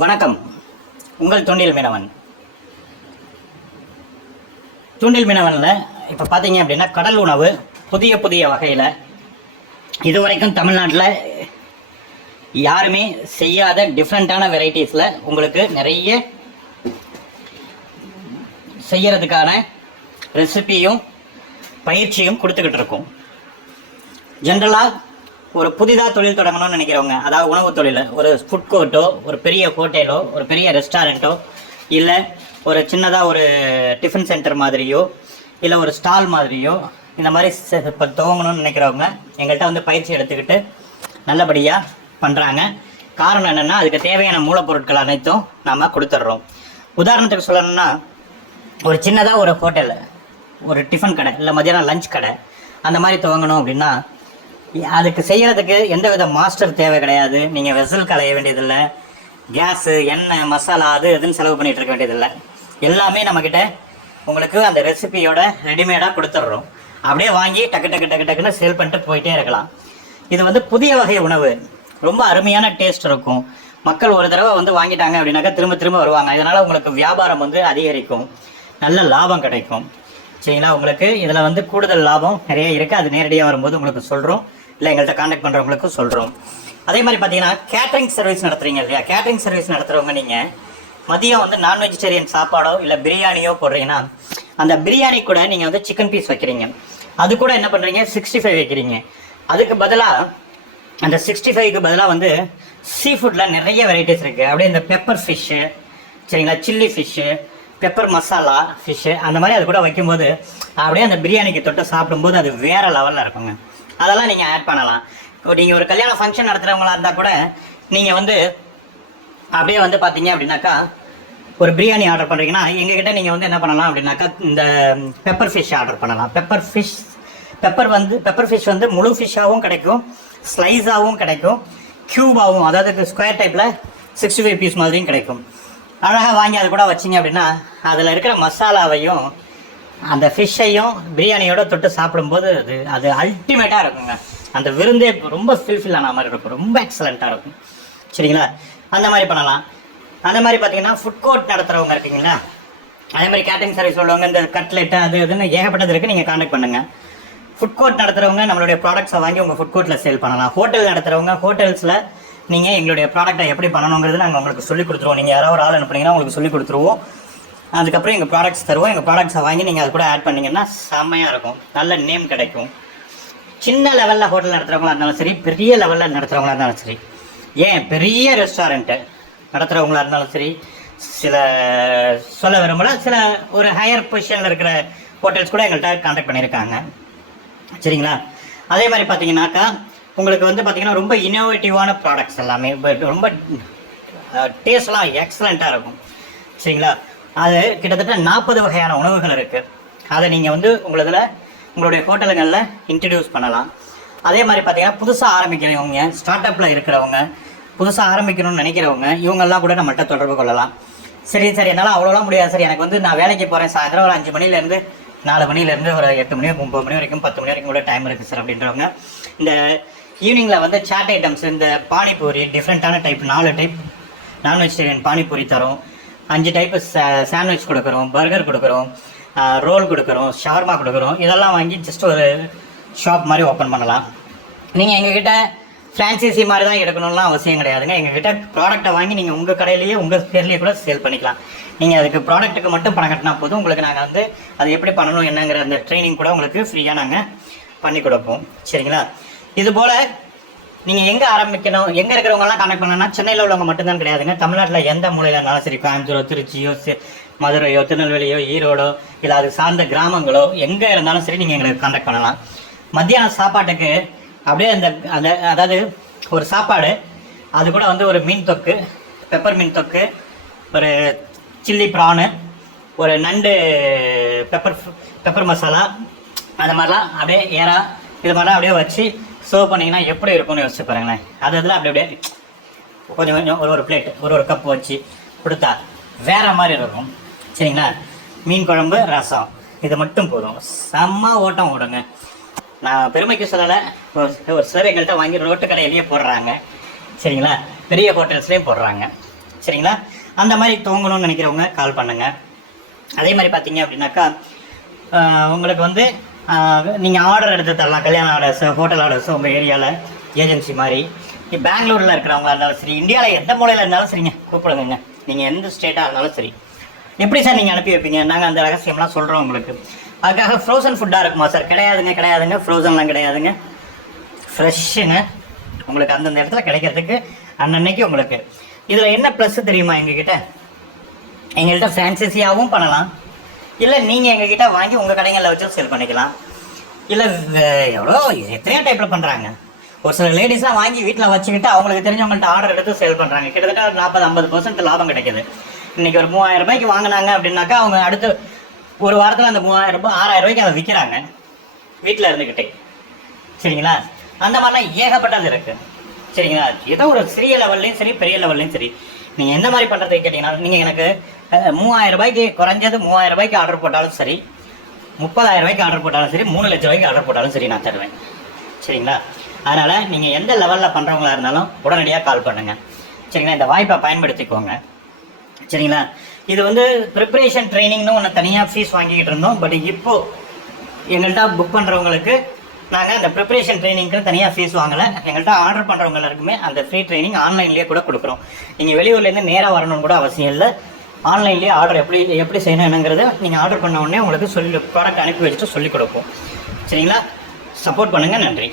வணக்கம். உங்கள் தூண்டில் மீனவன். தூண்டில் மீனவனில் இப்போ பார்த்தீங்க அப்படின்னா கடல் உணவு புதிய புதிய வகையில் இதுவரைக்கும் தமிழ்நாட்டில் யாருமே செய்யாத டிஃப்ரெண்ட்டான வெரைட்டிஸில் உங்களுக்கு நிறைய செய்யறதுக்கான ரெசிபியும் பயிற்சியும் கொடுத்துக்கிட்டு இருக்கோம். ஜென்ரலாக ஒரு புதிதாக தொழில் தொடங்கணும்னு நினைக்கிறவங்க, அதாவது உணவு தொழில், ஒரு ஃபுட் கோர்ட்டோ, ஒரு பெரிய ஹோட்டலோ, ஒரு பெரிய ரெஸ்டாரண்ட்டோ, இல்லை ஒரு சின்னதாக ஒரு டிஃபன் சென்டர் மாதிரியோ, இல்லை ஒரு ஸ்டால் மாதிரியோ இந்த மாதிரி இப்போ துவங்கணும்னு நினைக்கிறவங்க எங்கள்கிட்ட வந்து பயிற்சி எடுத்துக்கிட்டு நல்லபடியாக பண்ணுறாங்க. காரணம் என்னென்னா, அதுக்கு தேவையான மூலப்பொருட்கள் அனைத்தும் நாம் கொடுத்துட்றோம். உதாரணத்துக்கு சொல்லணும்னா, ஒரு சின்னதாக ஒரு ஹோட்டல், ஒரு டிஃபன் கடை, இல்லை மதியானம் லஞ்ச் கடை அந்த மாதிரி துவங்கணும் அப்படின்னா அதுக்கு செய்கிறதுக்கு எந்த வித மாஸ்டர் தேவை கிடையாது. நீங்கள் வெசல் களைய வேண்டியதில்லை, கேஸு, எண்ணெய், மசாலா அது இதுன்னு செலவு பண்ணிகிட்டு இருக்க வேண்டியதில்லை. எல்லாமே நம்மக்கிட்ட உங்களுக்கு அந்த ரெசிபியோட ரெடிமேடாக கொடுத்துட்றோம். அப்படியே வாங்கி டக்கு டக்கு டக்கு டக்குன்னு சேல் பண்ணிட்டு போயிட்டே இருக்கலாம். இது வந்து புதிய வகை உணவு, ரொம்ப அருமையான டேஸ்ட் இருக்கும். மக்கள் ஒரு தடவை வந்து வாங்கிட்டாங்க அப்படின்னாக்கா திரும்ப திரும்ப வருவாங்க. இதனால் உங்களுக்கு வியாபாரம் வந்து அதிகரிக்கும், நல்ல லாபம் கிடைக்கும். சரிங்களா? உங்களுக்கு இதில் வந்து கூடுதல் லாபம் நிறைய இருக்குது. அது நேரடியாக வரும்போது உங்களுக்கு சொல்கிறோம், இல்லை எங்கள்கிட்ட கான்டாக்ட் பண்ணுறவங்களுக்கும் சொல்கிறோம். அதே மாதிரி பார்த்தீங்கன்னா கேட்ரிங் சர்வீஸ் நடத்துகிறீங்க இல்லையா? கேட்ரிங் சர்வீஸ் நடத்துகிறவங்க நீங்கள் மதியம் வந்து நான் வெஜிடேரியன் சாப்பாடோ இல்லை பிரியாணியோ போடுறீங்கன்னா அந்த பிரியாணி கூட நீங்கள் வந்து சிக்கன் பீஸ் வைக்கிறீங்க, அது கூட என்ன பண்ணுறீங்க 65 வைக்கிறீங்க. அதுக்கு பதிலாக அந்த 65க்கு பதிலாக வந்து சீ ஃபுட்டில் நிறைய வெரைட்டிஸ் இருக்குது. அப்படியே இந்த பெப்பர் ஃபிஷ்ஷு, சரிங்களா, chilli fish, pepper masala fish, அந்த மாதிரி அது கூட வைக்கும்போது அப்படியே அந்த பிரியாணிக்கு தொட்டு சாப்பிடும்போது அது வேறு லெவலில் இருக்குங்க. அதெல்லாம் நீங்கள் ஆட் பண்ணலாம். நீங்கள் ஒரு கல்யாண ஃபங்க்ஷன் நடத்துகிறவங்களா இருந்தால் கூட நீங்கள் வந்து அப்படியே வந்து பார்த்தீங்க அப்படின்னாக்கா ஒரு பிரியாணி ஆர்டர் பண்ணுறீங்கன்னா எங்ககிட்ட நீங்கள் வந்து என்ன பண்ணலாம் அப்படின்னாக்கா இந்த பெப்பர் ஃபிஷ் ஆர்டர் பண்ணலாம். பெப்பர் ஃபிஷ் வந்து முழு ஃபிஷ்ஷாகவும் கிடைக்கும், ஸ்லைஸாகவும் கிடைக்கும், க்யூபாகவும், அதாவது ஸ்கொயர் டைப்பில் 65 பீஸ் மாதிரியும் கிடைக்கும். அழகாக வாங்கி அது கூட வச்சிங்க அப்படின்னா அதில் இருக்கிற மசாலாவையும் அந்த ஃபிஷ்ஷையும் பிரியாணியோட தொட்டு சாப்பிடும்போது அது அல்டிமேட்டாக இருக்குங்க. அந்த விருந்தே ரொம்ப ஃபில்ஃபில் ஆன மாதிரி இருக்கும், ரொம்ப எக்ஸலண்ட்டாக இருக்கும். சரிங்களா? அந்த மாதிரி பண்ணலாம். அந்த மாதிரி பார்த்தீங்கன்னா ஃபுட் கோர்ட் நடத்துகிறவங்க இருக்கீங்களா, அதே மாதிரி கேட்டரிங் சர்வீஸ் உள்ளவங்க, இந்த கட்லெட்டு அது இதுன்னு ஏகப்பட்டது இருக்குது, நீங்கள் கான்டாக்ட் பண்ணுங்கள். ஃபுட் கோர்ட் நடத்துகிறவங்க நம்மளுடைய ப்ராடக்ட்ஸை வாங்கி உங்கள் ஃபுட் கோர்ட்டில் சேல் பண்ணலாம். ஹோட்டல் நடத்துகிறவங்க ஹோட்டல்ஸில் நீங்கள் எங்களுடைய ப்ராடக்ட்டை எப்படி பண்ணணுங்கிறது நாங்கள் உங்களுக்கு சொல்லிக் கொடுத்துருவோம். நீங்கள் யாராவது ஒரு ஆள் அனுப்புனீங்கன்னா உங்களுக்கு சொல்லிக் கொடுத்துருவோம். அதுக்கப்புறம் எங்கள் ப்ராடக்ட்ஸ் தருவோம். எங்கள் ப்ராடக்ட்ஸை வாங்கி நீங்கள் அது கூட ஆட் பண்ணிங்கன்னா செம்மையாக இருக்கும், நல்ல நேம் கிடைக்கும். சின்ன லெவலில் ஹோட்டல் நடத்துகிறவங்களா இருந்தாலும் சரி, பெரிய லெவலில் நடத்துகிறவங்களா இருந்தாலும் சரி, ஏன் பெரிய ரெஸ்டாரண்ட்டு நடத்துகிறவங்களா இருந்தாலும் சரி, சில சொல்ல விரும்பல சில ஒரு ஹையர் பொசிஷனில் இருக்கிற ஹோட்டல்ஸ் கூட எங்கள்கிட்ட கான்டாக்ட் பண்ணியிருக்காங்க. சரிங்களா? அதே மாதிரி பார்த்தீங்கன்னாக்கா உங்களுக்கு வந்து பார்த்தீங்கன்னா ரொம்ப இன்னோவேட்டிவான ப்ராடக்ட்ஸ் எல்லாமே ரொம்ப டேஸ்ட்லாம் எக்ஸலண்ட்டாக இருக்கும். சரிங்களா? அது கிட்டத்தட்ட 40 வகையான உணவுகள் இருக்குது. அதை நீங்கள் வந்து உங்களுடைய ஹோட்டலுங்களில் இன்ட்ரடியூஸ் பண்ணலாம். அதே மாதிரி பார்த்தீங்கன்னா புதுசாக ஆரம்பிக்கிறவங்க, ஸ்டார்ட் அப்பில் இருக்கிறவங்க, புதுசாக ஆரம்பிக்கணும்னு நினைக்கிறவங்க, இவங்கெல்லாம் கூட நம்மள்கிட்ட தொடர்பு கொள்ளலாம். சரி என்னால் அவ்வளோலாம் முடியாது சார், எனக்கு வந்து நான் வேலைக்கு போகிறேன், சாயந்தரம் ஒரு 5 மணிலேருந்து 4 மணிலேருந்து ஒரு 8 மணி 9 மணி வரைக்கும் 10 மணி வரைக்கும் கூட டைம் இருக்குது சார் அப்படின்றவங்க இந்த ஈவினிங்கில் வந்து சாட் ஐட்டம்ஸ், இந்த பானிபூரி டிஃப்ரெண்ட்டான டைப் 4 டைப் நான் வெஜிடேரியன் பானிபூரி தரோம், 5 டைப்பு சாண்ட்விச் கொடுக்குறோம், பர்கர் கொடுக்குறோம், ரோல் கொடுக்குறோம், ஷவர்மா கொடுக்குறோம். இதெல்லாம் வாங்கி ஜஸ்ட் ஒரு ஷாப் மாதிரி ஓப்பன் பண்ணலாம். நீங்கள் எங்ககிட்ட ஃப்ரான்ச்சைசி மாதிரி தான் எடுக்கணும்லாம் அவசியம் கிடையாதுங்க. எங்ககிட்ட ப்ராடக்ட்டை வாங்கி நீங்கள் உங்கள் கடையிலேயே உங்கள் பேர்லேயே கூட சேல் பண்ணிக்கலாம். நீங்கள் அதுக்கு ப்ராடக்ட்டுக்கு மட்டும் பணம் கட்டினா போதும். உங்களுக்கு நாங்கள் வந்து அது எப்படி பண்ணணும் என்னங்கிற அந்த ட்ரைனிங் கூட உங்களுக்கு ஃப்ரீயாக நாங்கள் பண்ணி கொடுப்போம். சரிங்களா? இதுபோல் நீங்கள் எங்கே ஆரம்பிக்கணும், எங்கே இருக்கிறவங்கலாம் கான்டாக்ட் பண்ணணும்னா சென்னையில் உள்ளவங்க மட்டும்தான் கிடையாதுங்க. தமிழ்நாட்டில் எந்த மூலையில் இருந்தாலும் சரி, கோயம்புத்தூரோ, திருச்சியோ, மதுரையோ, திருநெல்வேலியோ, ஈரோடோ, இல்லை அது சார்ந்த கிராமங்களோ எங்கே இருந்தாலும் சரி நீங்கள் எங்களுக்கு கான்டாக்ட் பண்ணலாம். மத்தியானம் சாப்பாட்டுக்கு அப்படியே அதாவது ஒரு சாப்பாடு, அது கூட வந்து ஒரு மீன் தொக்கு, பெப்பர் மீன் தொக்கு, ஒரு சில்லி ப்ரானு, ஒரு நண்டு பெப்பர் மசாலா, அது மாதிரிலாம் அப்படியே ஏறா இது மாதிரிலாம் அப்படியே வச்சு சர்வ் பண்ணிங்கன்னா எப்படி இருக்கும்னு யோசிச்சு பாருங்களேன். அதில் அப்படியே கொஞ்சம் ஒரு பிளேட் ஒரு கப் வச்சு கொடுத்தா வேறு மாதிரி இருக்கும். சரிங்களா? மீன் குழம்பு, ரசம், இது மட்டும் போதும், செம்ம ஓட்டம் ஓடுங்க. நான் பெருமைக்கு சொல்லலை, ஒரு சிலர் எங்கள்கிட்ட வாங்கி ரோட்டு கடையிலேயே போடுறாங்க. சரிங்களா? பெரிய ஹோட்டல்ஸ்லேயும் போடுறாங்க. சரிங்களா? அந்த மாதிரி துவங்கணும்னு நினைக்கிறவங்க கால் பண்ணுங்கள். அதே மாதிரி பார்த்தீங்க அப்படின்னாக்கா உங்களுக்கு வந்து நீங்கள் ஆர்டர் எடுத்து தரலாம். கல்யாண ஆர்டர்ஸ், ஹோட்டல் ஆர்டர்ஸ் உங்கள் ஏரியாவில் ஏஜென்சி மாதிரி. பெங்களூரில் இருக்கிறவங்களா இருந்தாலும் சரி, இந்தியாவில் எந்த மூலையில் இருந்தாலும் சரிங்க, கூப்பிடுங்க. நீங்கள் எந்த ஸ்டேட்டாக இருந்தாலும் சரி. எப்படி சார் நீங்கள் அனுப்பி வைப்பீங்க? நாங்கள் அந்த ரகசியம்லாம் சொல்கிறோம் உங்களுக்கு. அதுக்காக ஃப்ரோசன் ஃபுட்டாக இருக்குமா சார்? கிடையாதுங்க. ஃப்ரோசன்லாம் கிடையாதுங்க. ஃப்ரெஷ்ஷுங்க. உங்களுக்கு அந்தந்த இடத்துல கிடைக்கிறதுக்கு அன்னன்னைக்கு உங்களுக்கு. இதில் என்ன ப்ளஸ் தெரியுமா? எங்கள்கிட்ட ஃப்ரான்சைஸியாகவும் பண்ணலாம், இல்லை நீங்கள் எங்ககிட்ட வாங்கி உங்கள் கடைகளில் வச்சு சேல் பண்ணிக்கலாம். இல்லை எத்தனையோ டைப்பில் பண்ணுறாங்க. ஒரு சில லேடிஸ்லாம் வாங்கி வீட்டில் வச்சுக்கிட்டு அவங்களுக்கு தெரிஞ்சவங்கள்ட்ட ஆர்டர் எடுத்து சேல் பண்ணுறாங்க. கிட்டத்தட்ட 40-50% லாபம் கிடைக்கிது. இன்றைக்கி ஒரு 3000 ரூபாய்க்கு வாங்கினாங்க அப்படின்னாக்கா அவங்க அடுத்து ஒரு வாரத்தில் அந்த 3000 ரூபாய் 6000 ரூபாய்க்கு அதை விற்கிறாங்க வீட்டில் இருந்துக்கிட்டே. சரிங்களா? அந்த மாதிரிலாம் ஏகப்பட்டது இருக்குது. சரிங்களா? ஏதோ ஒரு சிறிய லெவல்லையும் சரி, பெரிய லெவல்லையும் சரி, நீங்கள் எந்த மாதிரி பண்ணுறதுக்கு கேட்டிங்கன்னா, நீங்கள் எனக்கு 3000 ரூபாய்க்கு குறைஞ்சது 3000 ரூபாய்க்கு ஆர்டர் போட்டாலும் சரி, 30,000 ரூபாய்க்கு ஆர்டர் போட்டாலும் சரி, 3 லட்சம் ரூபாய்க்கு ஆர்டர் போட்டாலும் சரி, நான் தருவேன். சரிங்களா? அதனால் நீங்கள் எந்த லெவலில் பண்ணுறவங்களா இருந்தாலும் உடனடியாக கால் பண்ணுங்கள். சரிங்களா? இந்த வாய்ப்பை பயன்படுத்திக்கோங்க. சரிங்களா? இது வந்து ப்ரிப்ரேஷன் ட்ரைனிங்னு ஒன்று தனியாக ஃபீஸ் வாங்கிக்கிட்டு இருந்தோம். பட் இப்போது எங்கள்கிட்ட புக் பண்ணுறவங்களுக்கு நாங்கள் அந்த ப்ரிப்ரேஷன் ட்ரைனிங்க்கு தனியாக ஃபீஸ் வாங்கலை. எங்கள்கிட்ட ஆர்டர் பண்ணுறவங்க எல்லாருக்குமே அந்த ஃப்ரீ ட்ரைனிங் ஆன்லைன்லேயே கூட கொடுக்குறோம். நீங்கள் வெளியூர்லேருந்து நேராக வரணும்னு கூட அவசியம் இல்லை. ஆன்லைன்லேயே ஆர்டர் எப்படி செய்யணுங்கிறத நீங்கள் ஆர்டர் பண்ண உடனே உங்களுக்கு ப்ராடக்ட் அனுப்பி வச்சுட்டு சொல்லிக் கொடுப்போம். சரிங்களா? சப்போர்ட் பண்ணுங்கள். நன்றி.